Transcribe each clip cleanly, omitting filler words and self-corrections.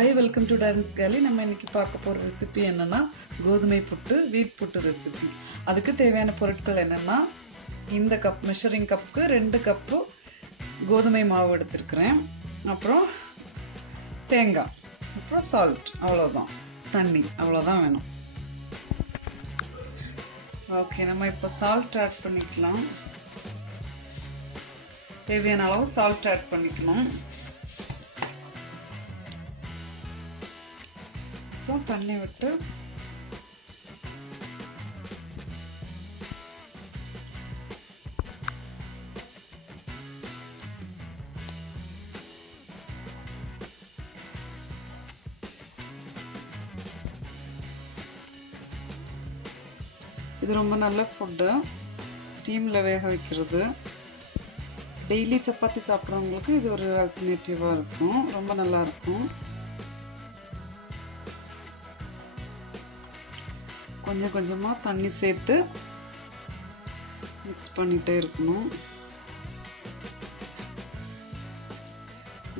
Hi, welcome to dance கேலி. நம்ம இன்னைக்கு பார்க்க போகிற ரெசிபி என்னென்னா கோதுமை புட்டு, வீட் புட்டு ரெசிபி. அதுக்கு தேவையான பொருட்கள் என்னென்னா, இந்த கப் மெஷரிங் கப்புக்கு 2 கப்பு கோதுமை மாவு எடுத்துருக்கிறேன். அப்புறம் தேங்காய், அப்புறம் சால்ட், அவ்வளோதான். தண்ணி அவ்வளோதான் வேணும். ஓகே, நம்ம இப்போ சால்ட் ஆட் பண்ணிக்கலாம். தேவையான அளவு சால்ட் ஆட் பண்ணிக்கணும். தண்ணி விட்டு இது ரொம்ப நல்ல ஃபுட்டு. ஸ்டீமில் வேக வைக்கிறது. டெய்லி சப்பாத்தி சாப்பிட்றவங்களுக்கு இது ஒரு ஆல்டர்னேட்டிவாக இருக்கும். ரொம்ப நல்லாயிருக்கும். கொஞ்சம் கொஞ்சமாக தண்ணி சேர்த்து மிக்ஸ் பண்ணிகிட்டே இருக்கணும்.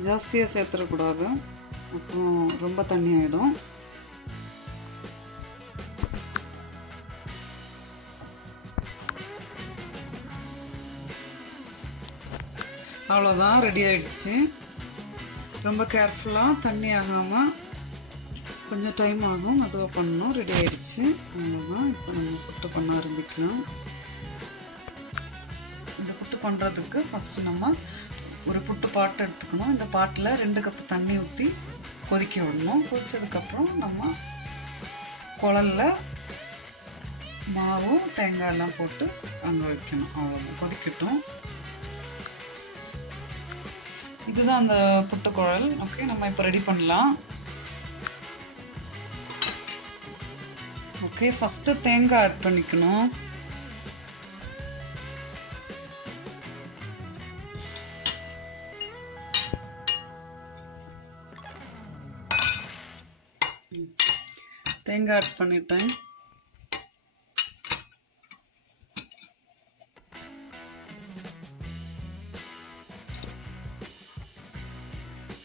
ஜாஸ்தியாக சேர்த்துடக்கூடாது, அப்புறம் ரொம்ப தண்ணி ஆகிடும். அவ்வளோதான், ரெடி ஆயிடுச்சு. ரொம்ப கேர்ஃபுல்லாக தண்ணி ஆகாமல் கொஞ்சம் டைம் ஆகும், அதுவாக பண்ணணும். ரெடி ஆகிடுச்சு. அவ்வளோதான். இப்போ நம்ம புட்டு பண்ண ஆரம்பிக்கலாம். இந்த புட்டு பண்ணுறதுக்கு ஃபஸ்ட்டு நம்ம ஒரு புட்டு பாட்டு எடுத்துக்கணும். இந்த பாட்டில் 2 கப்பு தண்ணி ஊற்றி கொதிக்க விடணும். கொதிச்சதுக்கப்புறம் நம்ம குழலில் மாவும் தேங்காயெல்லாம் போட்டு அங்கே வைக்கணும். அவ்வளோதான், கொதிக்கட்டும். இதுதான் அந்த புட்டு குழல். ஓகே, நம்ம இப்போ ரெடி பண்ணலாம். ஓகே, ஃபஸ்ட்டு தேங்காய் ஆட் பண்ணிக்கணும். தேங்காய் ஆட் பண்ணிட்டேன்.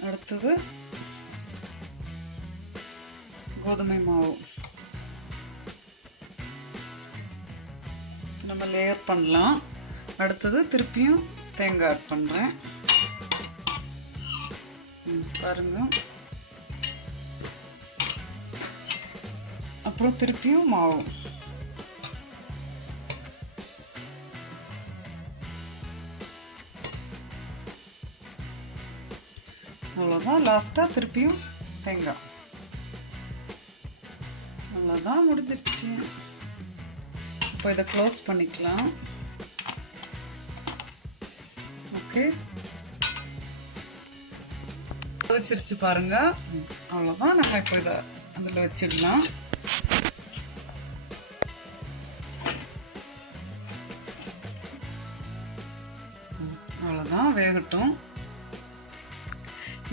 அடுத்தது கோதுமை மாவு நம்ம லேயர் பண்ணலாம். அடுத்தது திருப்பியும் தேங்காய் ஆட் பண்ணுறேன். பாருங்க. அப்புறம் திருப்பியும் மாவு. அவ்வளோதான். லாஸ்ட்டாக திருப்பியும் தேங்காய். அவ்வளோதான், முடிஞ்சிருச்சு. இப்போ இதை க்ளோஸ் பண்ணிக்கலாம். ஓகே, கொதிச்சிருச்சு பாருங்க. அவ்வளோதான், நம்ம இப்போ இதை அதில் வச்சிடலாம். அவ்வளோதான், வேகட்டும்.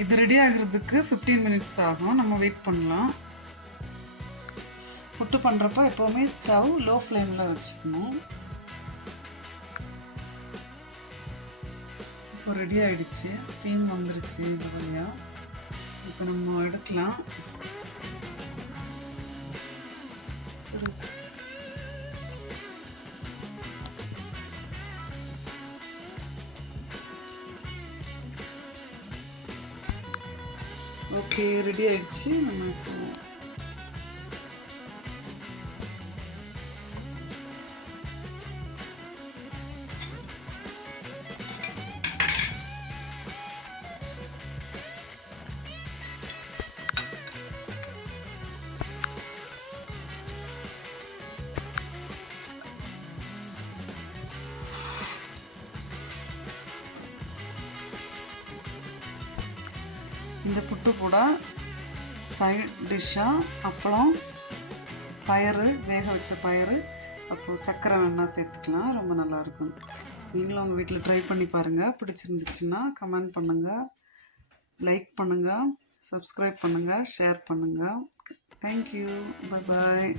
இது ரெடி ஆகிறதுக்கு 15 மினிட்ஸ் ஆகும். நம்ம வெயிட் பண்ணலாம். புட்டு பண்ணுறப்போ எப்போவுமே ஸ்டவ் லோ ஃப்ளேமில் வச்சுக்கணும். இப்போ ரெடி ஆகிடுச்சு. ஸ்டீம் வந்துருச்சு இந்த வழியாக. இப்போ நம்ம எடுக்கலாம். ஓகே, ரெடி ஆகிடுச்சு. நம்ம இப்போ இந்த புட்டு கூட சைட் டிஷ்ஷாக அப்பளம், பயறு, வேக வச்ச பயறு, அப்புறம் சர்க்கரை வேணா சேர்த்துக்கலாம். ரொம்ப நல்லாயிருக்கும். நீங்களும் உங்கள் வீட்டில் ட்ரை பண்ணி பாருங்கள். பிடிச்சிருந்துச்சுன்னா கமெண்ட் பண்ணுங்கள், லைக் பண்ணுங்கள், சப்ஸ்கிரைப் பண்ணுங்கள், ஷேர் பண்ணுங்கள். தேங்க்யூ. பாய்.